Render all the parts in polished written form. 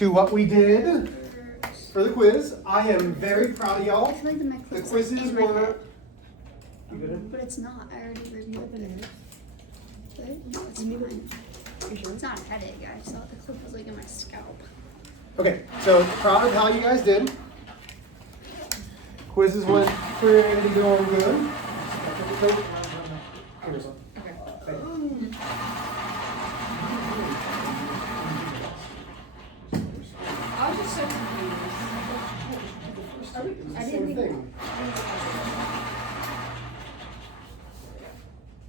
to what we did for the quiz. I am very proud of y'all. I feel like the mic The looks quizzes like in my were. head. You good? But it's not. I already reviewed it. But no, it's fine. It's not a headache. I just thought the clip was like in my scalp. Okay, so proud of how you guys did. Quizzes went pretty going good. Here's one. Okay. I was just so confused. I Same didn't thing.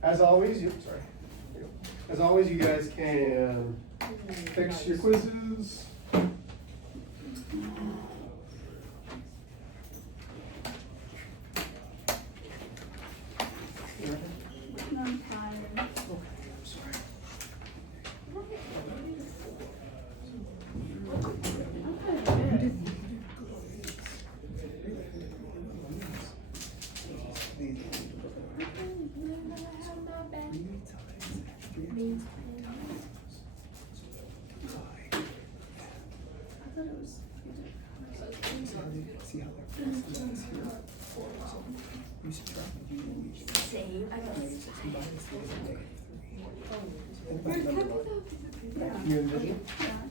As always, you guys can fix your quizzes. I'm tired. You envision?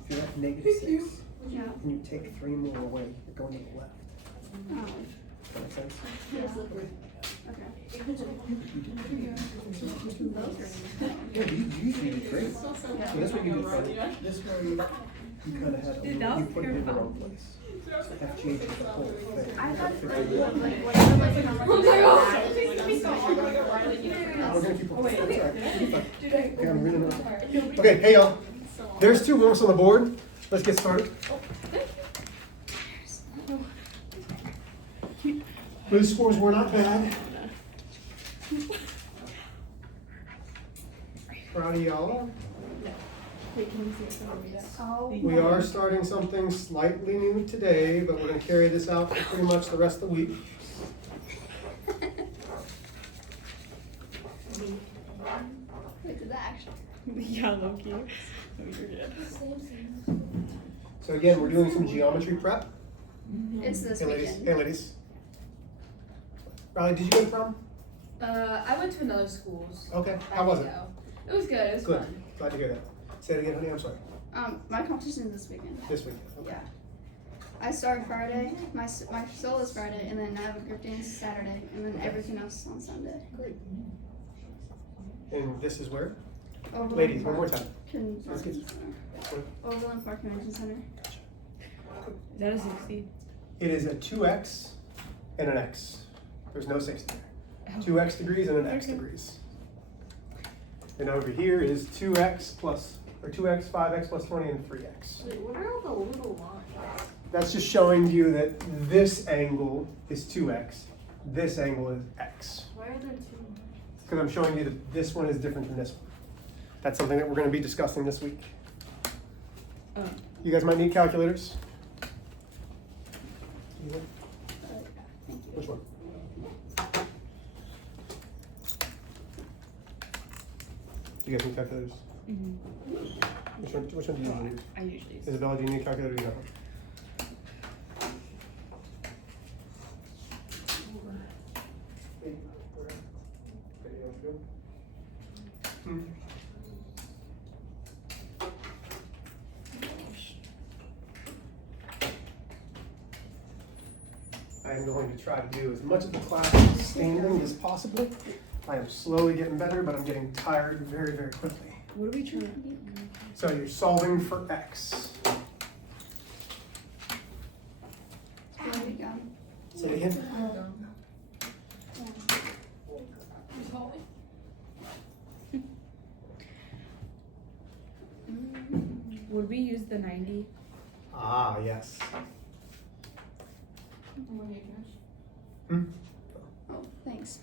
If you're at -6, Yeah. and you take 3 more away, you're going to the left. Oh. Does that make sense? Yeah. Yeah, you usually do great. So this one you did fine. This one, you kind of had a little, you put it in the wrong place. So that changes the whole thing. I thought We're gonna keep going. That's all right. Okay, I'm reading it. Okay, hey y'all. There's 2 worms on the board. Let's get started. Those scores were not bad. Proud of y'all. Oh. We are starting something slightly new today, but we're gonna carry this out for pretty much the rest of the week. Wait, did that actually? Yeah, low-key. No, you're good. So again, we're doing some geometry prep. It's this Hey ladies, weekend. hey ladies. Riley, did you go to prom? I went to another school's. Okay, how was it? It was good. It was Good, fun. glad to hear that. Say it again, honey, I'm sorry. My competition is this weekend. This week, okay. Yeah. I start Friday. My solo is Friday, and then I have a group dance Saturday, and then everything else on Sunday. Great. And this is where? Overland Ladies, one Park more time. Convention get- Center. Overland Park Convention Center. Is that a 60? It is a 2x and an x. There's no 60 there. 2x degrees and an x degrees. And over here is 2x plus, or 2x, 5x plus 20, and 3x. Wait, what are all the little lines? That's just showing you that this angle is 2x, this angle is x. Why are there 2? Because I'm showing you that this one is different than this one. That's something that we're going to be discussing this week. Oh. You guys might need calculators. Thank you. Which one? Do you guys need calculators? Mm-hmm. Which one do you usually use? I usually use. Isabella, do you need a calculator? You got one. I am going to try to do as much of the class standing as possible. I am slowly getting better, but I'm getting tired very, very quickly. What are we trying to do? So you're solving for x. There you go. Say it again. Would we use the 90? Ah, yes. When you finish. Hmm? Oh, thanks.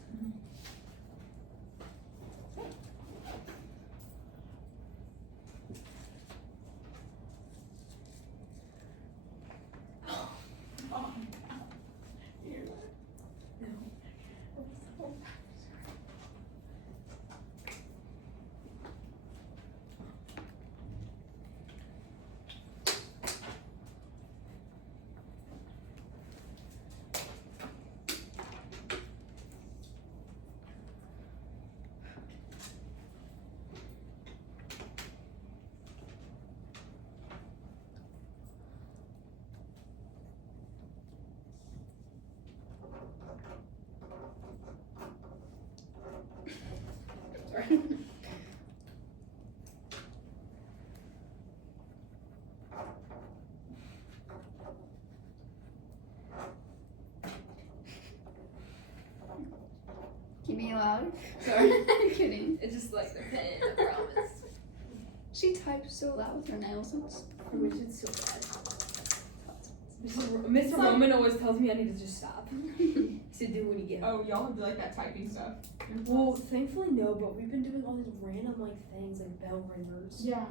Keep being loud. Sorry. I'm kidding. It's just like the pen, I promise. She types so loud with her nails. I wish it's so bad. Mr. Roman always tells me I need to just stop. He said, do when you get home. Oh, y'all do like that typing stuff. Well, thankfully no, but we've been doing all these random like things like bell ringers. Yeah.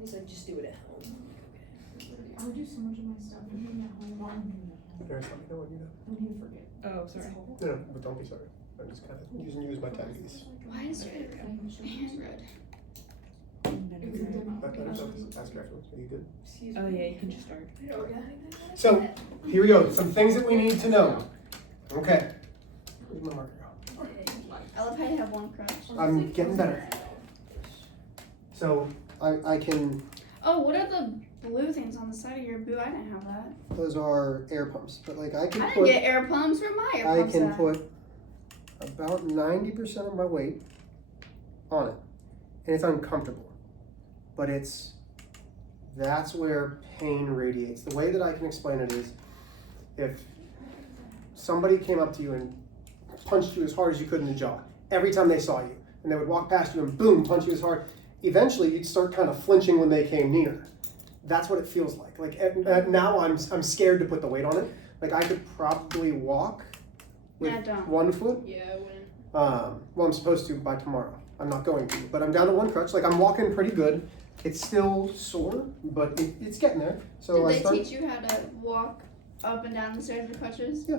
He's like, just do it at home. I would do so much of my stuff and being at home. There's let me know when you know. Don't even forget. Oh, sorry. No, but don't be sorry. I'm just kind of use my tag keys. Why is your hand red? It's a demo. Ask afterwards. Are you good? Excuse me. Oh yeah, you can just start. So, here we go. Some things that we need to know. Okay. Where's my marker go? I love how you have one crutch. I'm getting better. So, I can, Oh, what are the blue things on the side of your boot? I didn't have that. those are air pumps, but like I can I didn't put, get air pumps. Where my air I pumps can at? put about 90% of my weight on it. And it's uncomfortable. But that's where pain radiates. The way that I can explain it is, if somebody came up to you and punched you as hard as you could in the jaw, every time they saw you, and they would walk past you and boom, punch you as hard, eventually you'd start kind of flinching when they came near. That's what it feels like. Like now I'm scared to put the weight on it. Like I could probably walk with Yeah, don't. 1 foot. Yeah, when. Well, I'm supposed to by tomorrow. I'm not going to, but I'm down to 1 crutch. Like I'm walking pretty good. It's still sore, but it's getting there. So Did they teach you how to walk up and down the stairs with crutches? Yeah.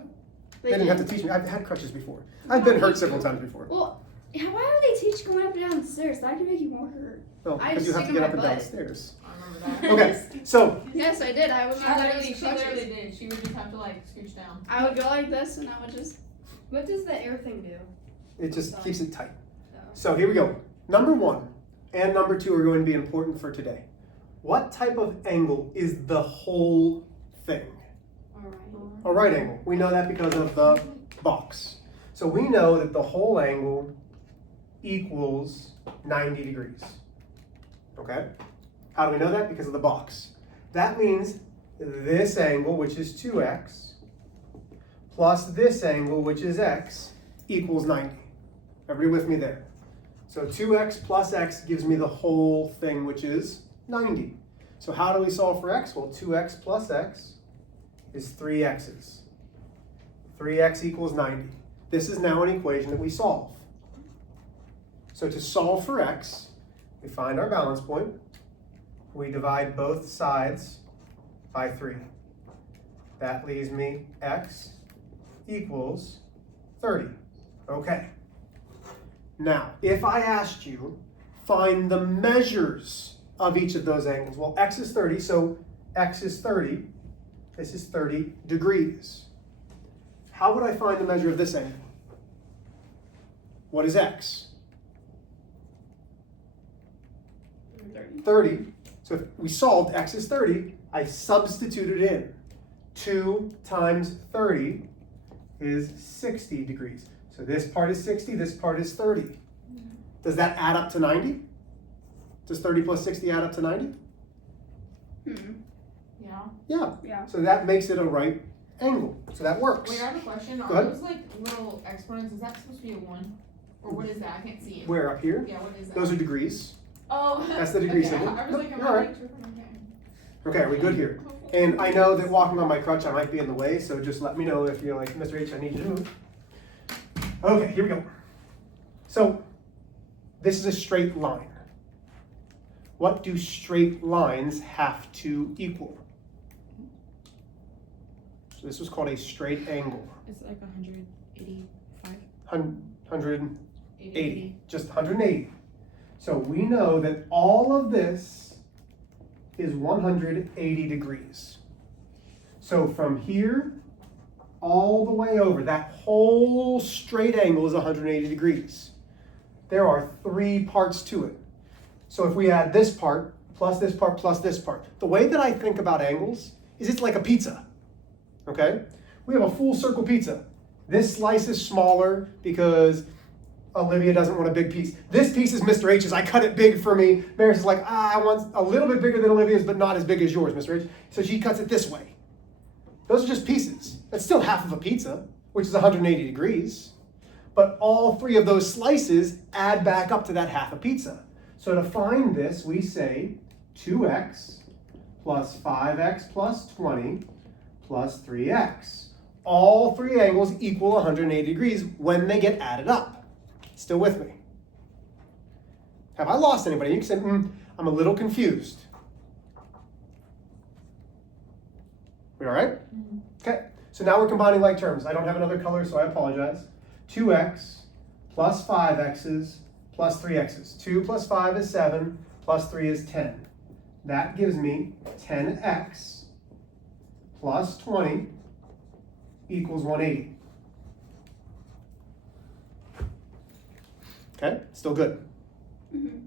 They didn't have to did? teach me. I've had crutches before. I've been hurt several times before. Well, why would they teach going up and down the stairs? That can make you more hurt. Well, I because you just have to stick get in up my and down the butt. stairs. I remember that. Okay, so Yes, I did. I was She literally did. She would just have to like scooch down. I would go like this, and I would just. What does the air thing do? it just keeps it tight. So. So here we go. Number 1 and number 2 are going to be important for today. What type of angle is the whole thing? Alright. A right angle. We know that because of the box. So we know that the whole angle equals 90 degrees. Okay? How do we know that? Because of the box. That means this angle, which is 2x, plus this angle, which is x, equals 90. Everybody with me there? So 2x plus x gives me the whole thing, which is 90. So how do we solve for x? Well, 2x plus x is 3x's. 3x equals 90. This is now an equation that we solve. So to solve for x, we find our balance point. We divide both sides by 3. That leaves me x equals 30. Okay. Now, if I asked you, find the measures of each of those angles. Well, x is 30, so x is 30. This is 30 degrees. How would I find the measure of this angle? What is x? 30. So if we solved x is 30, I substituted in 2 times 30 is 60 degrees. So this part is 60, this part is 30. Does that add up to 90? Does 30 plus 60 add up to 90? Yeah. Yeah. Yeah. So that makes it a right angle. So that works. Wait, I have a question. Go Are ahead. those like little exponents? Is that supposed to be a 1? Or what is that? I can't see it. Where, up here? Yeah, what is that? Those are degrees. Oh. That's the degree okay. symbol. I was Nope, like, am you're I all right. like tripping? Okay. Okay, are we good here? And I know that walking on my crutch, I might be in the way, so just let me know if you're like, Mr. H, I need you to move. Okay, here we go. So, this is a straight line. What do straight lines have to equal? So this was called a straight angle. It's like 185. 180, just 180. So we know that all of this is 180 degrees. So from here all the way over, that whole straight angle is 180 degrees. There are 3 parts to it. So if we add this part, plus this part, plus this part, the way that I think about angles is it's like a pizza, okay? We have a full circle pizza. This slice is smaller because Olivia doesn't want a big piece. This piece is Mr. H's. I cut it big for me. Maris is like, I want a little bit bigger than Olivia's, but not as big as yours, Mr. H. So she cuts it this way. Those are just pieces. That's still half of a pizza, which is 180 degrees. but all three of those slices add back up to that half a pizza. So to find this, we say 2x plus 5x plus 20 plus 3x. All three angles equal 180 degrees when they get added up. Still with me? Have I lost anybody? You can say, I'm a little confused. We all right? Okay, so now we're combining like terms. I don't have another color, so I apologize. 2x plus 5x's plus 3x's. 2 plus 5 is 7, plus 3 is 10. That gives me 10x plus 20 equals 180. Okay, still good. Mm-hmm.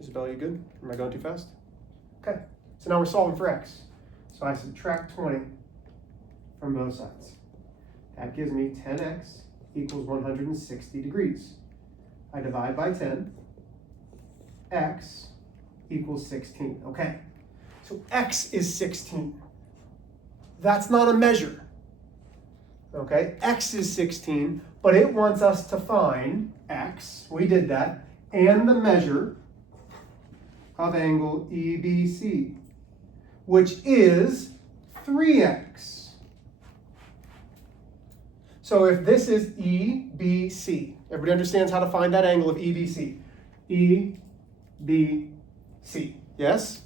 Isabel, you good? Am I going too fast? Okay, so now we're solving for x. So I subtract 20 from both sides. That gives me 10x equals 160 degrees. I divide by 10. X equals 16. Okay, so x is 16. That's not a measure. Okay, x is 16, but it wants us to find x, we did that, and the measure of angle EBC, which is 3x. So if this is EBC, everybody understands how to find that angle of EBC. EBC, yes,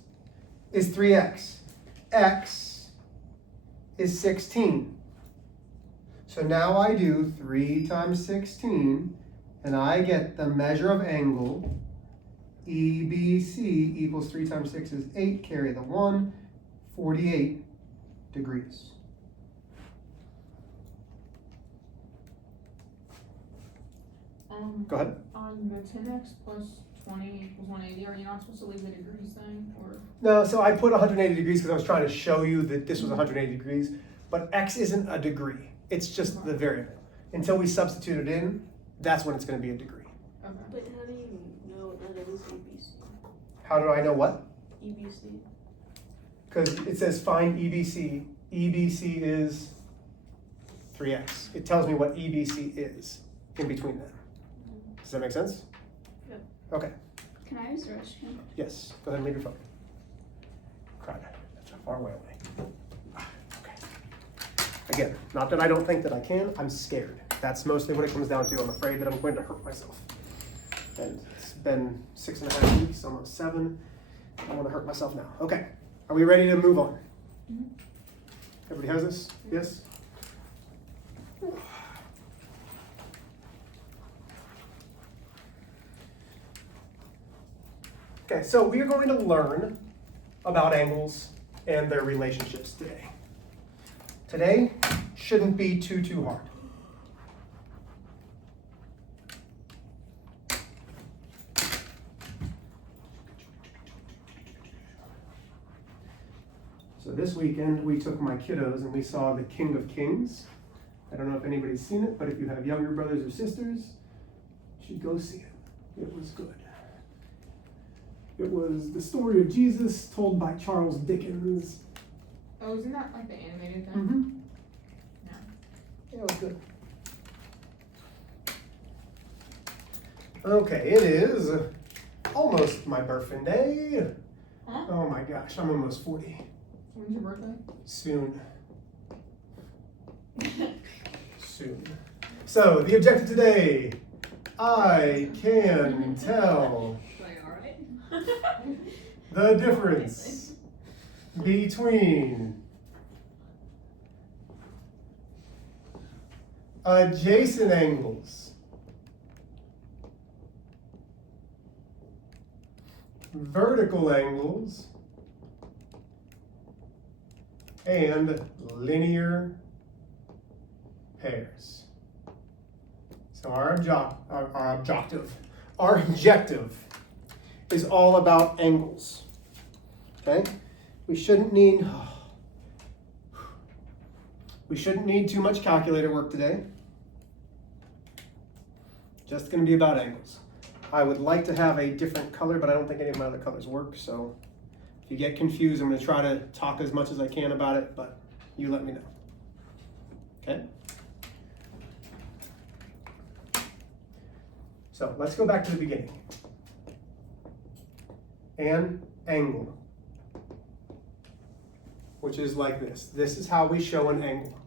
is 3x. X is 16. So now I do 3 times 16, and I get the measure of angle EBC equals 3 times 6 is 8, carry the 1, 48 degrees. Go ahead. On the 10x plus 20 equals 180, are you not supposed to leave the degrees thing, or? No, so I put 180 degrees because I was trying to show you that this was 180 degrees, but x isn't a degree. It's just the variable. Until we substitute it in, that's when it's going to be a degree. Okay. But how do you know that it was EBC? How do I know what? EBC. Because it says find EBC. EBC is 3x. It tells me what EBC is in between them. Does that make sense? Yep. Okay. Can I use the restroom? Yes. Go ahead and leave your phone. Crud. That's a far way away. Okay. Again, not that I don't think that I can. I'm scared. That's mostly what it comes down to. I'm afraid that I'm going to hurt myself. And it's been 6.5 weeks, almost 7. I don't want to hurt myself now. Okay. Are we ready to move on? Mm-hmm. Everybody has this? Yes? Okay, so we are going to learn about angles and their relationships today. Today shouldn't be too hard. So this weekend we took my kiddos and we saw The King of Kings. I don't know if anybody's seen it, but if you have younger brothers or sisters, you should go see it. It was good. It was the story of Jesus told by Charles Dickens. Oh, isn't that like the animated thing? Mm-hmm. No. Yeah, it was good. Okay, it is almost my birthday. Huh? Oh my gosh, I'm almost 40. When's your birthday? Soon. Soon. So, the objective today, I can tell the difference between adjacent angles, vertical angles, and linear pairs. So our objective is all about angles. Okay? We shouldn't need too much calculator work today. Just going to be about angles. I would like to have a different color, but I don't think any of my other colors work, so if you get confused, I'm going to try to talk as much as I can about it, but you let me know. Okay? So let's go back to the beginning. An angle, which is like this. This is how we show an angle.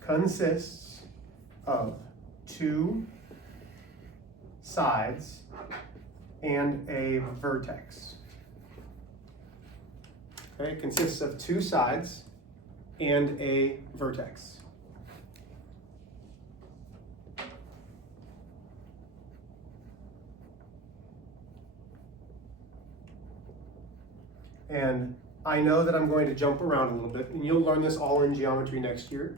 Consists of two sides and a vertex. Okay, it consists of two sides and a vertex. And I know that I'm going to jump around a little bit, and you'll learn this all in geometry next year.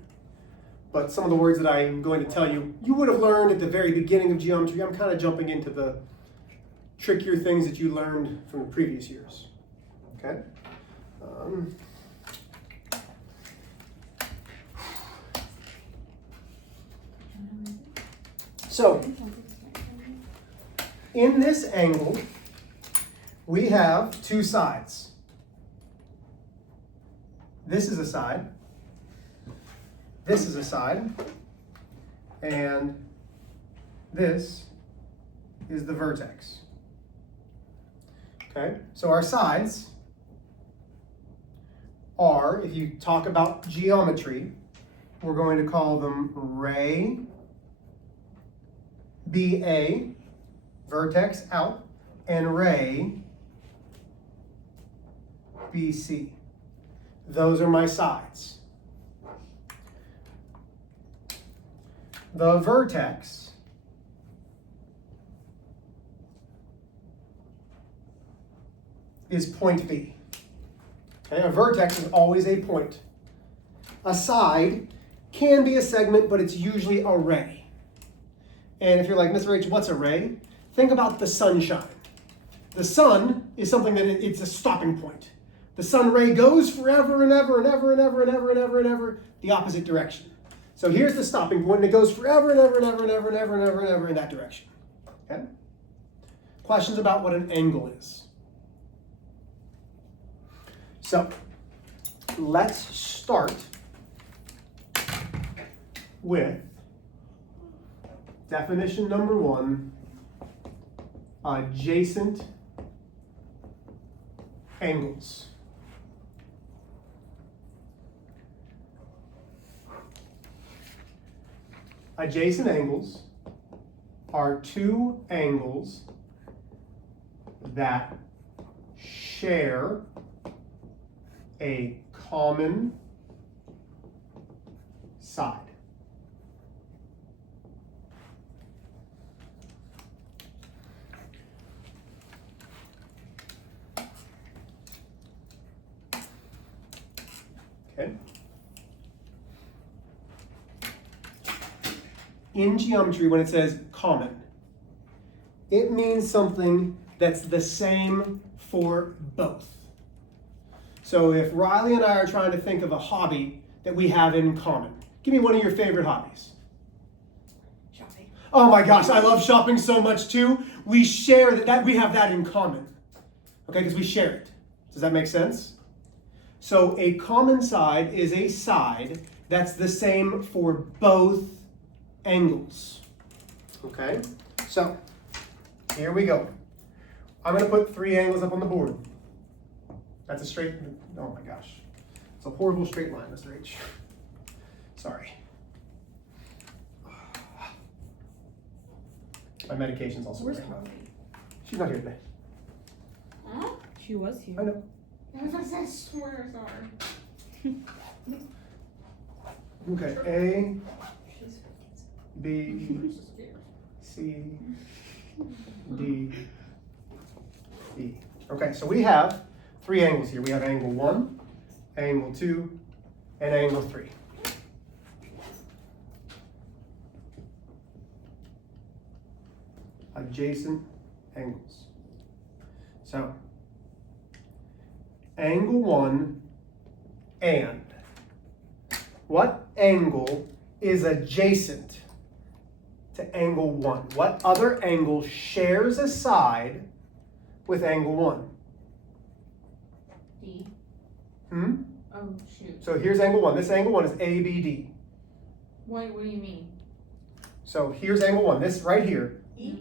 But some of the words that I'm going to tell you, you would have learned at the very beginning of geometry. I'm kind of jumping into the trickier things that you learned from the previous years. Okay? So, in this angle, we have two sides. This is a side. This is a side. And this is the vertex. Okay, so our sides are, if you talk about geometry, we're going to call them ray, BA, vertex out, and ray, BC. Those are my sides. The vertex is point B. Okay, a vertex is always a point. A side can be a segment, but it's usually a ray. And if you're like, Mr. H, what's a ray? Think about the sunshine. The sun is something that it's a stopping point. The sun ray goes forever and ever and ever and ever and ever and ever and ever the opposite direction. So here's the stopping point, and it goes forever and ever and ever and ever and ever and ever and ever in that direction. Okay? Questions about what an angle is? So let's start with definition number 1, adjacent angles. Adjacent angles are two angles that share a common side. Okay. In geometry, when it says common, it means something that's the same for both. So if Riley and I are trying to think of a hobby that we have in common, give me one of your favorite hobbies. Shopping. Oh my gosh, I love shopping so much too. We share that we have that in common. Okay, because we share it. Does that make sense? So a common side is a side that's the same for both angles. Okay, so here we go. I'm going to put 3 angles up on the board. That's a straight, oh my gosh. It's a horrible straight line, Mr. H. Sorry. My medication's also Where's wearing off. Harvey? She's not here today. Huh? She was here. I know. I swear, sorry. Okay, A, She's B, I'm so scared. C, D, E. Okay, so we have 3 angles here. We have angle 1, angle 2, and angle 3. Adjacent angles. So, angle 1 and. What angle is adjacent to angle 1? What other angle shares a side with angle 1? D. Oh, shoot. So here's angle 1. This angle 1 is ABD. Wait, what do you mean? So here's angle 1. This right here. E.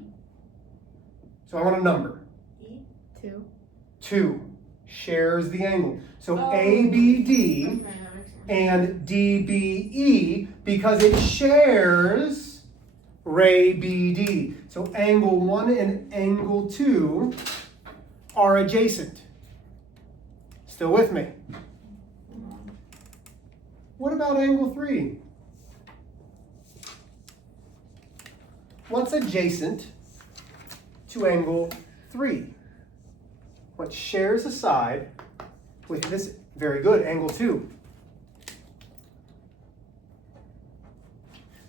So I want a number. 2. 2 shares the angle. So Oh. ABD Okay, that makes sense. and DBE, because it shares ray BD. So angle 1 and angle 2 are adjacent. Still with me? What about angle 3? What's adjacent to angle 3? What shares a side with this? Very good, angle 2.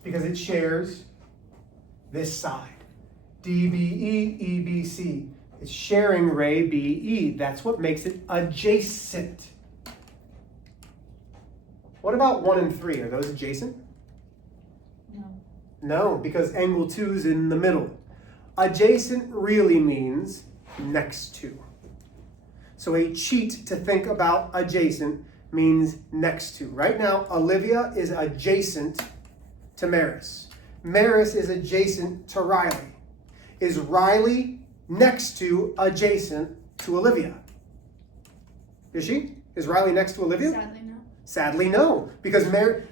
Because it shares this side. DBE, EBC. It's sharing ray BE. That's what makes it adjacent. What about 1 and 3? Are those adjacent? No. No, because angle 2 is in the middle. Adjacent really means next to. So a cheat to think about adjacent means next to. Right now, Olivia is adjacent to Maris. Maris is adjacent to Riley. Is Riley next to adjacent to Olivia? Is she? Is Riley next to Olivia? Sadly, no. Sadly, no, because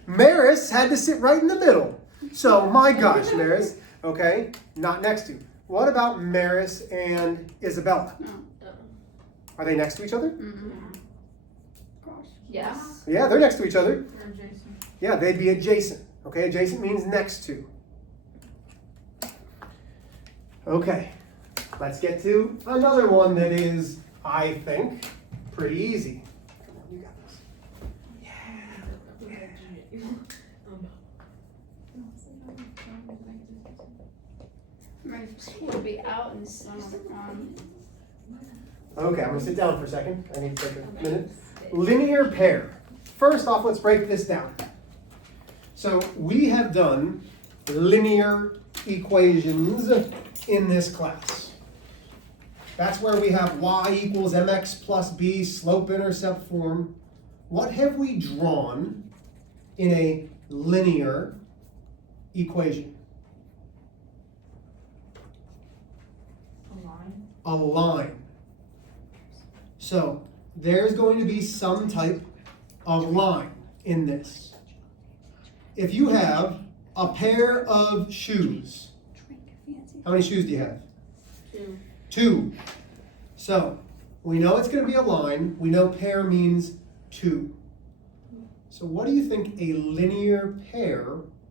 Maris had to sit right in the middle. So, my gosh, Maris, okay, not next to. What about Maris and Isabella? No. Are they next to each other? Gosh. Yes. Yeah, they're next to each other. They're adjacent. Yeah, they'd be adjacent. Okay, adjacent means next to. Okay, let's get to another one that is, I think, pretty easy. Come on, you got this. My school will be out in summer. Okay, I'm gonna sit down for a second. I need to take a minute. Linear pair. First off, let's break this down. So we have done linear equations in this class. That's where we have y equals mx plus b, slope-intercept form. What have we drawn in a linear equation? A line. A line. So there's going to be some type of line in this. If you have a pair of shoes, how many shoes do you have? 2. 2. So we know it's going to be a line. We know pair means 2. So what do you think a linear pair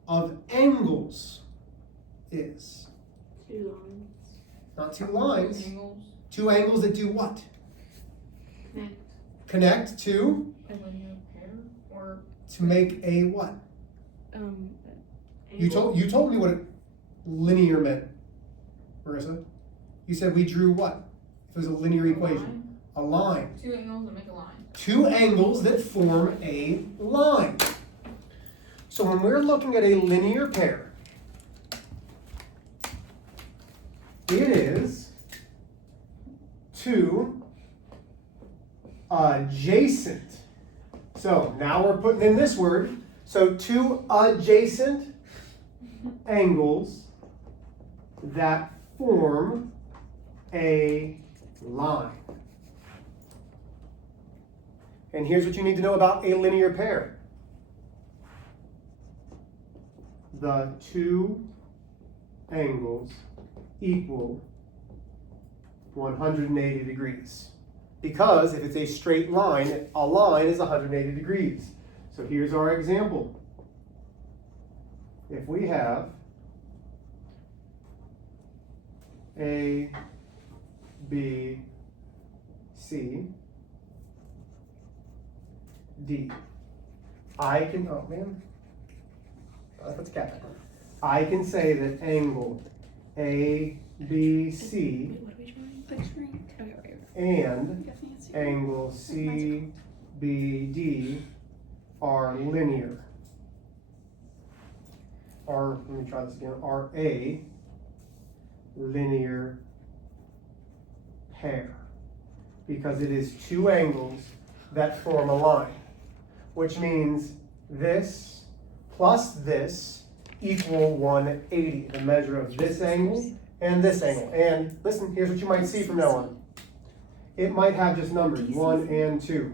of angles is? 2 lines. Not 2 lines. Angles. 2 angles that do what? Connect. Connect to A linear pair or make a what? You told me what linear meant, Marissa. You said we drew what? If it was a linear equation. A line. 2 angles that make a line. 2 angles that form a line. So when we're looking at a linear pair, it is 2 adjacent. So now we're putting in this word. So 2 adjacent angles that form a line. And here's what you need to know about a linear pair. The 2 angles equal 180 degrees. Because if it's a straight line, a line is 180 degrees. So here's our example. If we have A, B, C, D. I can, oh man, let's cap that. I can say that angle A, B, C What are we drawing? Like string. Okay, wait. and Get fancy. angle C, B, D are linear. Are, let me try this again, are a linear pair. Because it is 2 angles that form a line, which means this plus this equal 180, the measure of this angle and this angle. And listen, here's what you might see from now on. It might have just numbers, 1 and 2.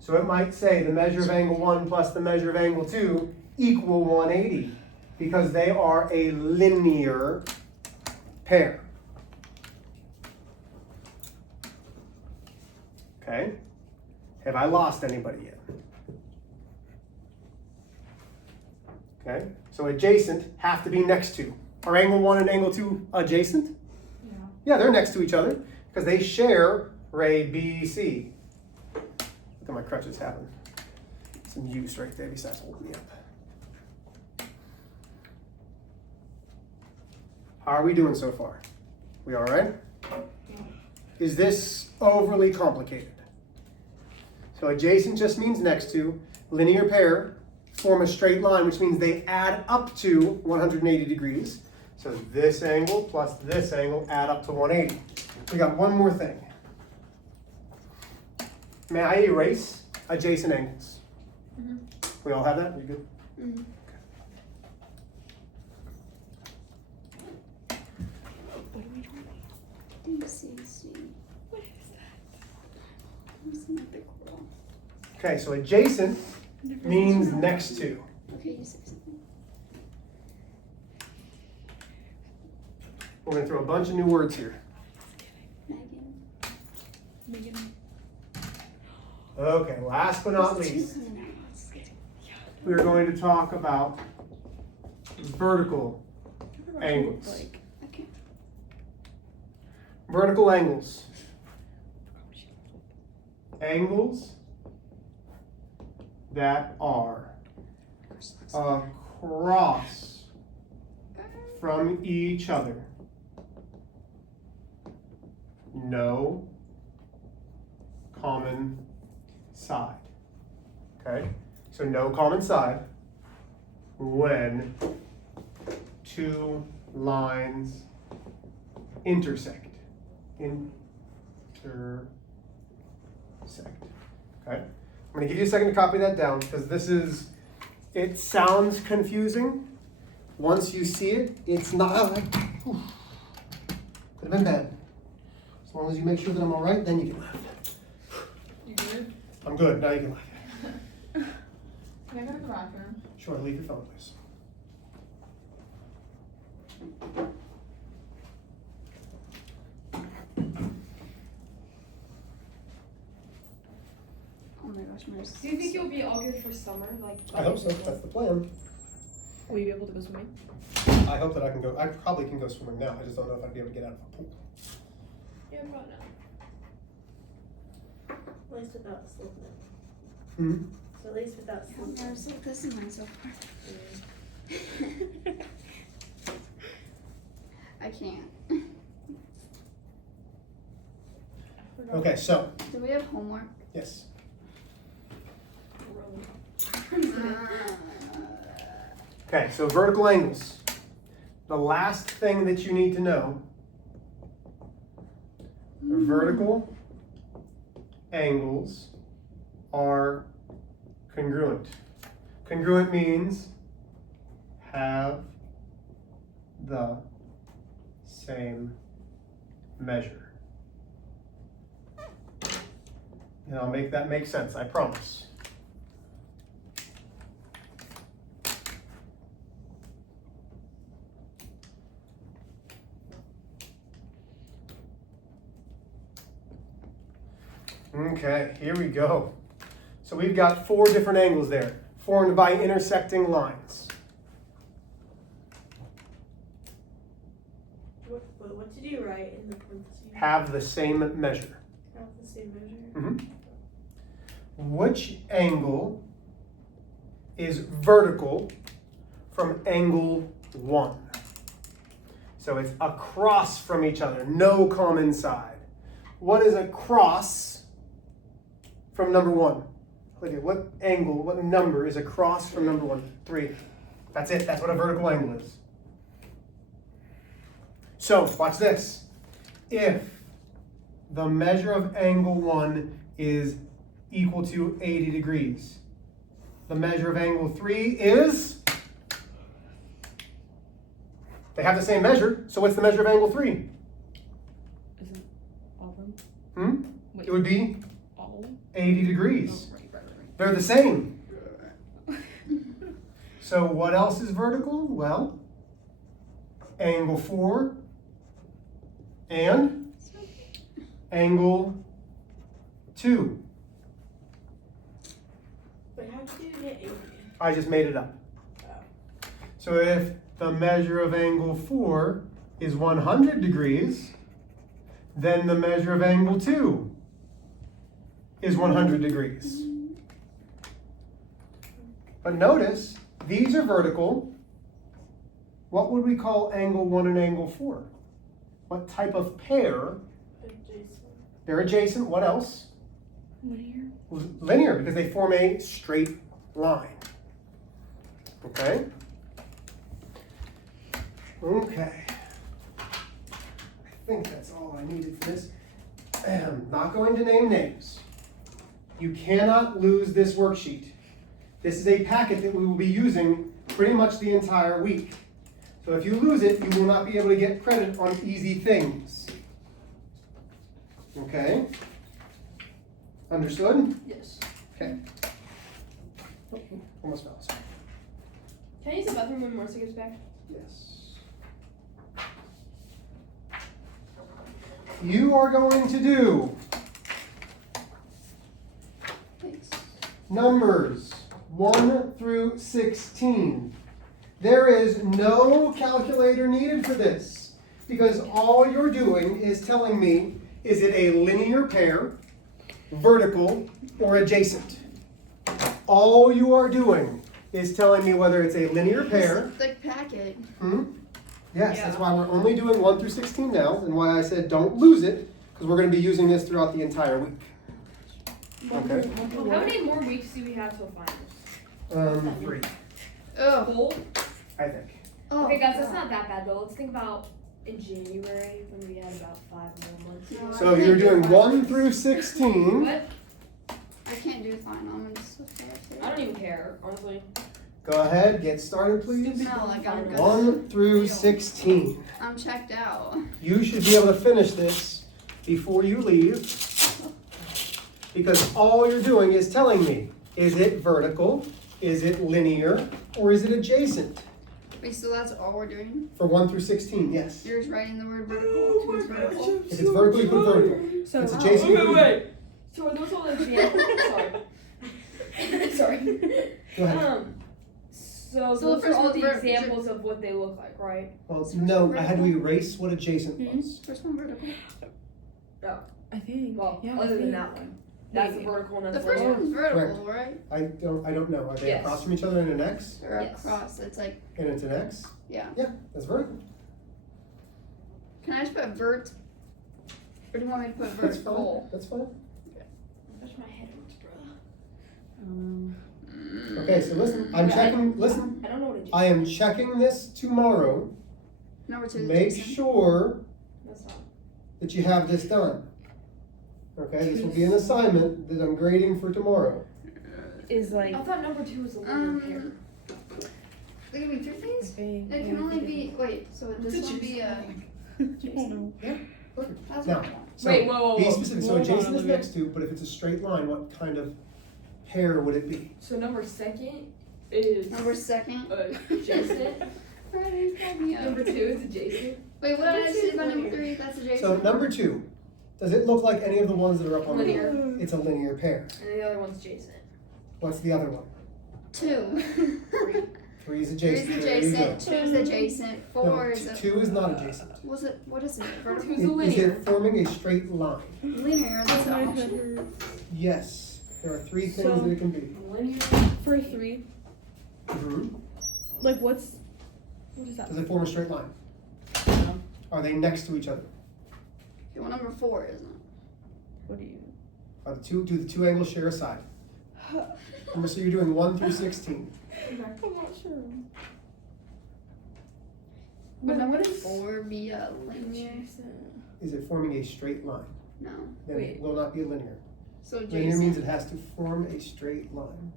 So it might say the measure of angle 1 plus the measure of angle 2 equal 180, because they are a linear pair. Okay? Have I lost anybody yet? Okay? So adjacent have to be next to. Are angle 1 and angle 2 adjacent? Yeah. Yeah, they're next to each other because they share ray BC. Look at my crutches having some use right there besides holding me up. How are we doing so far? We all right? Is this overly complicated? So adjacent just means next to. Linear pair form a straight line, which means they add up to 180 degrees. So this angle plus this angle add up to 180. We got one more thing. May I erase adjacent angles? Mm-hmm. We all have that? We good? Mm-hmm. What are we trying to DCC. What is that? I'm seeing a big wall. Okay, so adjacent means next to. Okay, you said something. We're going to throw a bunch of new words here. Megan. Okay, last but not least, we're going to talk about vertical angles. Like, okay. Vertical angles. Angles that are across from each other. No common side. Okay? So no common side when two lines intersect. Intersect. Okay? I'm going to give you a second to copy that down because it sounds confusing. Once you see it, it's not like, could have been bad. As long as you make sure that I'm all right, then you can laugh. You good? I'm good, now you can laugh. Can I go to the bathroom? Sure, leave your phone, please. Oh my gosh, my Do you think you'll be all good for summer? Like I hope so, that's the plan. will you be able to go swimming? I hope that I can go, I probably can go swimming now, I just don't know if I'd be able to get out of a pool. Yeah, probably not. At least without slipping. Hmm? So at least without I've slipping. never slipped this in mine so far. I can't. Okay, so, Do we have homework? yes. Okay, so vertical angles. The last thing that you need to know, vertical angles are congruent. Congruent means have the same measure. And I'll make that make sense, I promise. Okay, here we go. So we've got 4 different angles there, formed by intersecting lines. What did you write in the parentheses? Have the same measure. Have the same measure. Mm-hmm. Which angle is vertical from angle 1? So it's across from each other, no common side. What is across from number 1? Look at what angle, what number is across from number 1? 3. That's it, that's what a vertical angle is. So, watch this. If the measure of angle 1 is equal to 80 degrees. The measure of angle 3 is, they have the same measure, so what's the measure of angle 3? Isn't all of them? It would be All? 80 degrees. Oh, right. They're the same. So what else is vertical? Well, angle 4 and angle 2. Wait, how did you get 80? I just made it up. So if the measure of angle 4 is 100 degrees, then the measure of angle 2 is 100 degrees. But notice, these are vertical. What would we call angle 1 and angle 4? What type of pair? Adjacent. They're adjacent. What else? Linear. Linear, because they form a straight line. Okay? Okay. I think that's all I needed for this. Not going to name names. You cannot lose this worksheet. This is a packet that we will be using pretty much the entire week. So if you lose it, you will not be able to get credit on easy things. Okay? Understood? Yes. Okay. Oh, almost fell. Sorry. Can I use the bathroom when Marcia gets back? Yes. You are going to do Thanks. numbers 1 through 16. There is no calculator needed for this because all you're doing is telling me, is it a linear pair, vertical, or adjacent? All you are doing is telling me whether it's a linear pair. Thick packet. Yes, that's why we're only doing 1 through 16 now, and why I said don't lose it, because we're going to be using this throughout the entire week. Okay. How many more weeks do we have till finals? 3, Oh. Full? I think. Oh. Okay, guys, that's not that bad though. Let's think about in January when we had about 5 more months. No, So I you're can't do doing final. 1 through 16. What? I can't do final. I'm just so I don't even care, honestly. Go ahead, get started, please. No, like I'm good. 1 through 16. I'm checked out. You should be able to finish this before you leave, because all you're doing is telling me, is it vertical, is it linear, or is it adjacent? Wait, so that's all we're doing? For 1 through 16, yes. You're just writing the word vertical. Two is vertical. If it's vertical, you put vertical. So, If it's adjacent, you put wait. So are those all examples? Sorry. Sorry. Go ahead. So So those the are first all one's the vertical. examples of what they look like, right? Well, no, I had to erase what adjacent was. First one vertical. No. I think. Well, yeah, other I than think. that one. That's the Wait. vertical and The that's first linear. one's vertical, right? I don't know. Are they Yes. across from each other in an X? Or Yes. across. It's like, And it's an X? yeah. Yeah, that's vertical. Can I just put vert? Or do you want me to put That's fine. vertical? That's fine. Touch my head, bro. Okay, so listen, I'm checking, listen, I don't know what it is. I am checking this tomorrow. Number 2 is Make adjacent. sure That's not. that you have this done. Okay, this will be an assignment that I'm grading for tomorrow. Is like. I thought number 2 was the linear pair. They give me 3 things? Big, It can only be, wait, so this will be a, Perfect. that's Now, what I want. so Wait, whoa. be specific. So Hold on, adjacent is Olivia. next to, but if it's a straight line, what kind of pair would it be? So number 2 is Number 2nd. adjacent. Alright, call me up. Number 2 is adjacent. Wait, what did I Number say two is about number linear. 3? That's adjacent. So number 2, does it look like any of the ones that are up on the Linear. board? It's a linear pair. And the other one's adjacent. What's the other one? 2. 3 is 3 adjacent. is There you go. adjacent. 2 is adjacent. 4 No, is a, 2 is not adjacent. what is it? Vertical? Who's a Is linear? it forming a straight line? Linear, that's the option. Yes. There are 3 things So- that it can be. Linear. For 3, like what is that? Does it form a straight line? Are they next to each other? Okay, well, number 4 isn't. What do you? Are do the 2 angles share a side? Remember, so you're doing 1 through 16. I'm not sure. Would number 4 be linear? Is it forming a straight line? No. Then it will not be linear. So Linear means adjacent. it has to form a straight line.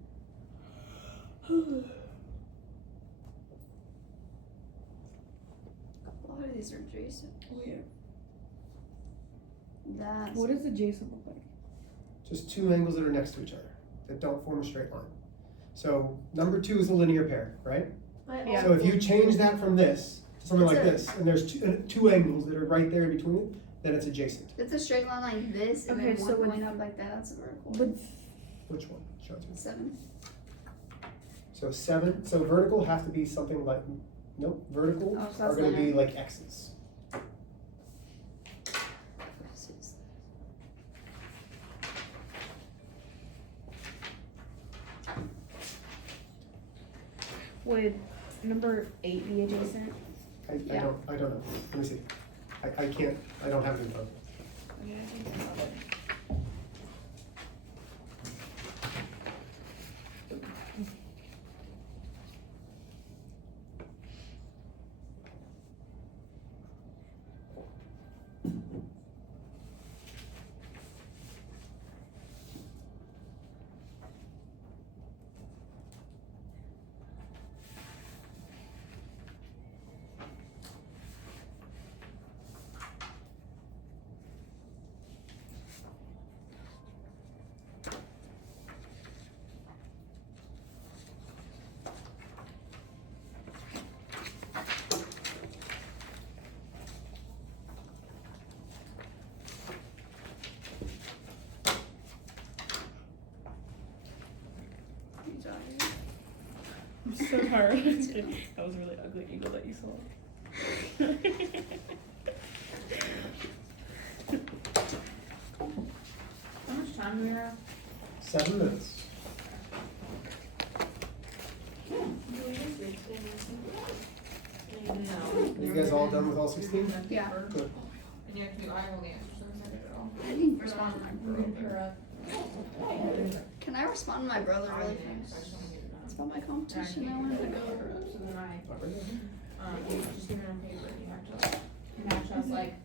A lot of these are adjacent. Oh, yeah. That's What does adjacent look like? Just two angles that are next to each other, that don't form a straight line. So number 2 is a linear pair, right? But Yeah. So if you change that from this to something like It's this, and there's two angles that are right there in between it, then it's adjacent. it's a straight line like this, and Okay, then so one with- going up like that. That's a vertical. With Which one? Show it to me. 7. So 7, so vertical have to be something like, nope, vertical Oh, so are that's gonna not be it. like X's. would number 8 be adjacent? I Yeah. don't know. Let me see. I can't, I don't have it in front of me. Yeah, I think I got it. You got it. I'm so tired. That was a really ugly eagle that you saw. How much time do we have? 7 minutes. No. You guys all done with all 16? Yeah. Good. And you have to do, I have all the answers, so I did it all. I didn't respond to my Pair brother. up. Can I respond to my brother really I fast? just wanna get it done. It's about my competition. I wanted to go. So then I, Not ready? you just give it on paper and you have to like match up like,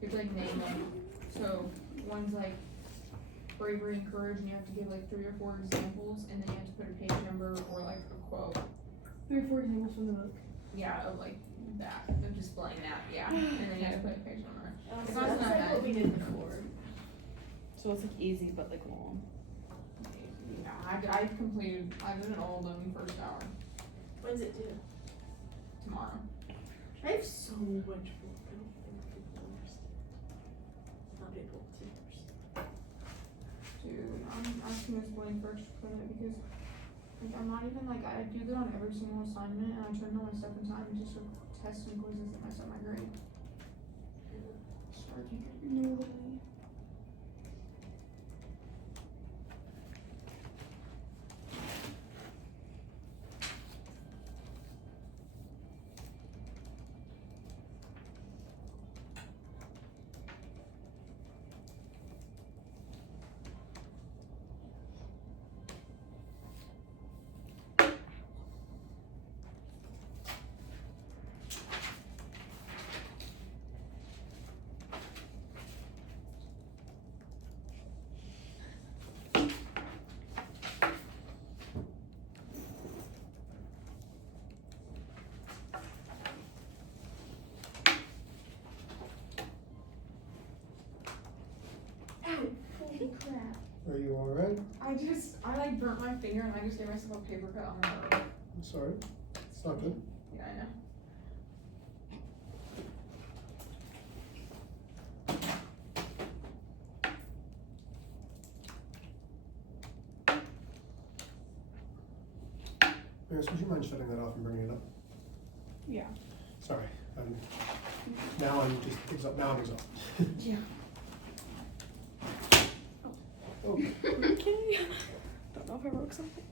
you have to like name them. So one's like bravery and courage and you have to give like 3 or 4 examples and then you have to put a page number or like a quote. 3 or 4 examples from the book. Yeah, of like that, of displaying that, yeah. And then you have to put a page number. It's So not that's that like bad. what we did before. So it's like easy but like long. Yeah, I completed, I did it all done in the first hour When's it due? tomorrow. I have so much work. I don't think people understand. Not able to understand. Dude, I'm asking this Blaine first for it because like I'm not even like I do that on every single assignment and I turned all my stuff in time just for tests and quizzes that messed up my grade. Sorry, No. Holy crap. Are you alright? I like burnt my finger and I just gave myself a paper cut on my arm. I'm sorry. It's not good. Yeah, I know. Maris, would you mind shutting that off and bringing it up? Yeah. Sorry. Now I'm just now I'm exhausted. Yeah. Oh, Okay. Don't know if I broke something.